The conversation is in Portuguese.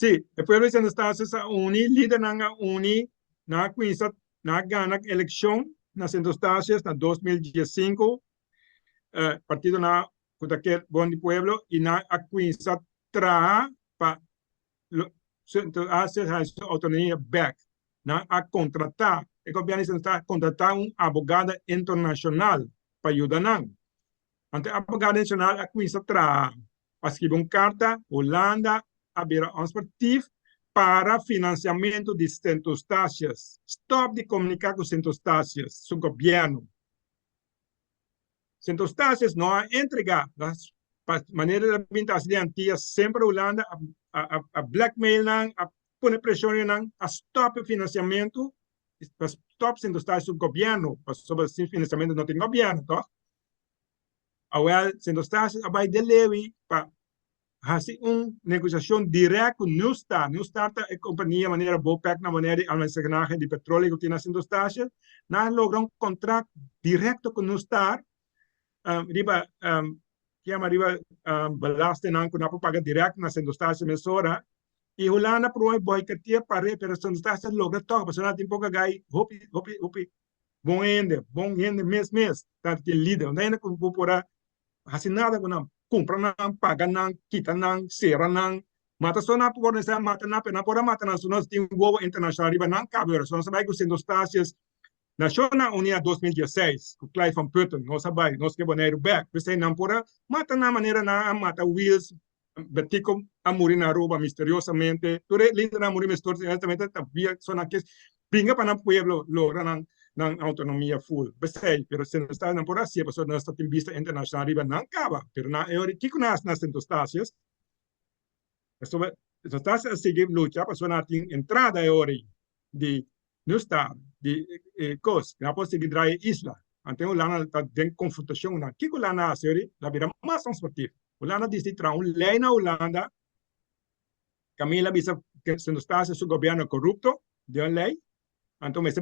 Sí, el pueblo de Estados sa uni, líder ng uni, na kwinsa na ganag eleksyon na Estados na 2015, partido na kutakir Bon di Pueblo, y na akwinsa tra pa Estados has autonomía back, na a contratar, el gobierno está contratar un abogado internacional para ayudar. Ante abogado internacional akwinsa tra, escrever uma carta, Holanda, abrir um perspectiva para financiamento de centostácias. Stop de comunicar com centostácias, seu governo. Centostácias não há entregar. A maneira de pintar de antiga, sempre a Holanda, a blackmail, a pôr pressão, a stop o financiamento, a stop centostácias do governo, sobre esse financiamento não tem governo, tá? Agora, centostácias, vai de leve para hace negociação direta com Newstart. Newstart é a companhia maneira BOPEC na maneira de almacenagem de petróleo que tem nas indústrias. Nós logramos contrato direto com Newstart. Riba, que riba balaste não que paga direto nas indústrias emissora. E Holanda promove boicotear para a indústria logra toque. Porque não tem pouca gai, hopi, bom ende, mês, tanto que líder. Não é que vou por hace nada com não. Compra nang, paga nang, kita nang, sera nang, mata sona por nessa mata na pena por mata na nós tem voo internacional riba nang cabe, só sabe que sendo estácias Nacional Unia 2016, com Clive van Putten, nós sabe, nós que boneiro back, você não pora mata na maneira na mata Wills, betico a morir na roupa misteriosamente, tu linda na morir misteriosamente, também só na que pinga para no pueblo logra nang autonomia full. Besei, pero se não está na por assim, pessoa não está em vista internacional riba não acaba, pero na eori que nas centostácias, pessoa centostácias a seguir luta, pessoa não tem entrada eori de não está de cos, não pode seguir drai isla. Então lá na tá tem confrontação na que lá na eori, lá vira mais transportivo. Holanda diz que tra lei na Holanda, Camila bisa que centostácias su governo corrupto, de lei. Então, esse